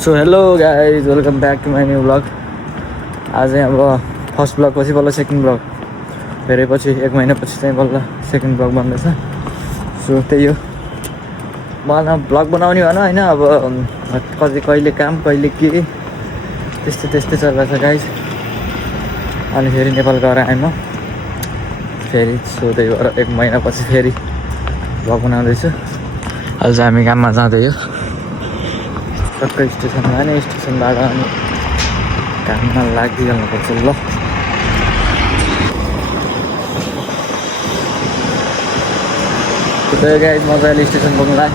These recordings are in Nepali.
So hello guys, welcome back to my new blog. आज चाहिँ अब फर्स्ट ब्लग पछि बल्ल सेकेन्ड ब्लग, धेरै पछि 1 महिनापछि चाहिँ बल्ल सेकेन्ड ब्लग बन्दैछ। सो त्यही हो, मलाई ब्लग बनाउने भन होइन, अब कति कहिले काम कहिले के त्यस्तै चलिरहेछ गाइज। अनि फेरि नेपाल गएर आएँ म फेरि। सो त्यही भएर 1 महिनापछि फेरि ब्लग बनाउँदैछु। अहिले चाहिँ हामी काममा जाँदै हो, टक्कै स्टेसनमा जाने, स्टेसनबाट अनि काममा लागिहाल्नुपर्छ। ल त्यही गाइज मजाले स्टेसन पुग्नुलाई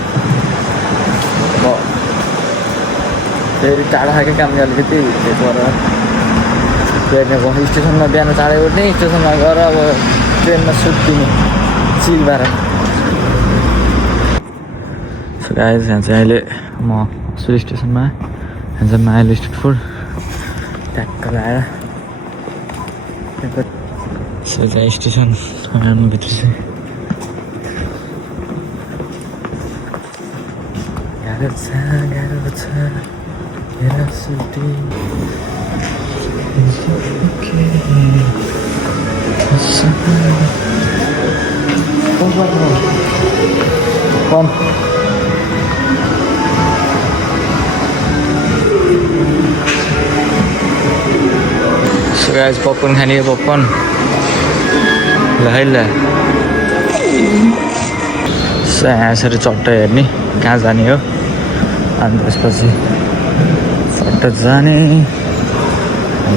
अब फेरि टाढा खाएकै कामले अलिकति भएर फेरि स्टेसनमा बिहान चाँडै उठ्ने, स्टेसनमा गएर अब ट्रेनमा सुत्तिने चिल भएर। सो गाइज यहाँ चाहिँ अहिले म सुरु स्टेसनमा, यहाँ चाहिँ माइल स्ट्रिट फुड ट्याक्क लगाएर सो चाहिँ स्टेसन भित्र चाहिँ गाह्रो छ हेर सुटी कम सो गाइस पपकर्न खाने, पपकर्न ल है ल। सो यहाँ यसरी चट्ट हेर्ने कहाँ जाने हो, अनि त्यसपछि चट्ट जाने,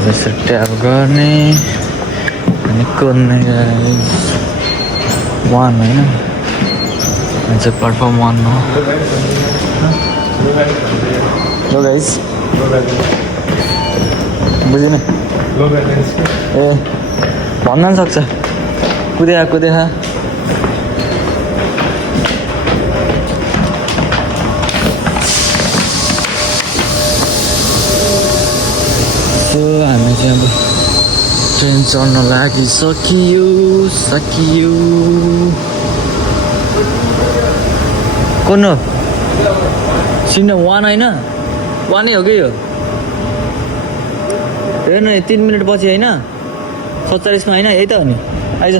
यसरी ट्याप गर्ने अनि कुद्ने। गाइस 1 होइन, यहाँ चाहिँ प्लेटफर्म 1 हो। लो गाइस बुझेन ए भन्न पनि सक्छ, कुदे सो हामी चाहिँ अब ट्रेन चढ्न लागिसकियो कुन हो सिन 1 होइन, 1 नै हो कि यो। हेर्न 3 मिनट पछि होइन, 47 मा होइन, यही त हो नि। आइज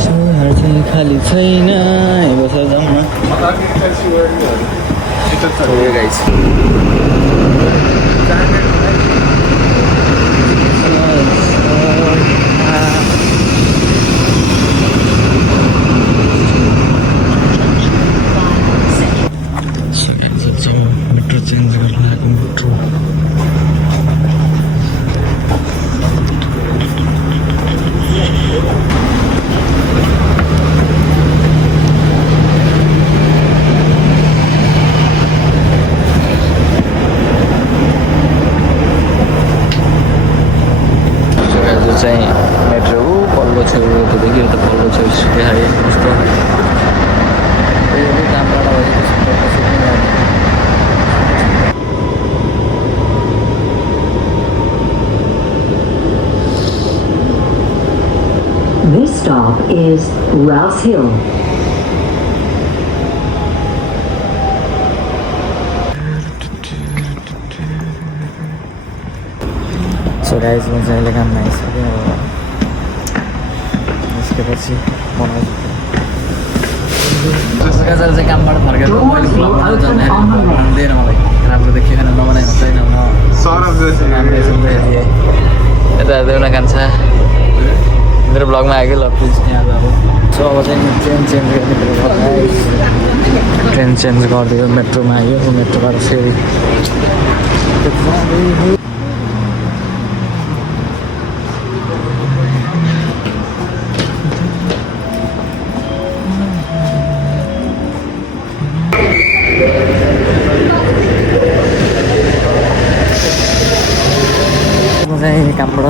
सोहरू चाहिँ खाली छैन, बसेर जाउँ न। मेट्रो चेन्ज गर्न लाग्यो, मेट्रो चाहिँ मेट्रो पल्लो छेउ देखियो त, पल्लो छेउ देखाए कस्तो कामबाट This stop is Rouse Hill. So guys म चाहिँ अहिले काममा आइसकेँ। त्यसपछि बनाउँछु चाहिँ कामबाट फर्केर मैले ब्लग बनाउँछु भन्दैन, मलाई राम्रो देखिएन, नबनाइ हुँदैन। यता देउना कान्छ मेरो ब्लगमा आयो कि ल प्लिज यहाँ अब। सो अब चाहिँ ट्रेन चेन्ज गर्ने, ट्रेन चेन्ज गरिदियो, मेट्रोमा आयो, मेट्रोबाट फेरि म चाहिँ कामबाट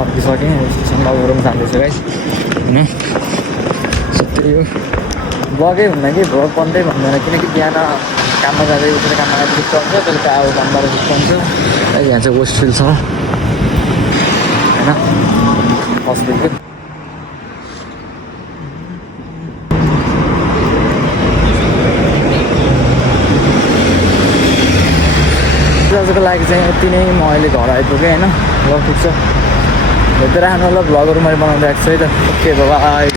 फर्किसकेँ, स्टेसनमा गएर पनि जाँदैछु गाइस होइन। सो त्यही हो, ब्लगै हुँदैन कि ब्लग बन्दै भन्दैन, किनकि बिहान काममा जाँदै उठेर काममा ढुक्क हुन्छ, बेलुका अब कामबाट ढुक्क हुन्छ। यहाँ चाहिँ वेस्ट फिल्ड छ होइन, हस्पिटल। आजको लागि चाहिँ यति नै म अहिले घर आइपुगेँ होइन ल ठिक छ हेर्दै राख्नु ल भ्लगहरू मैले बनाउँदै आएको छु है त ओके बाइ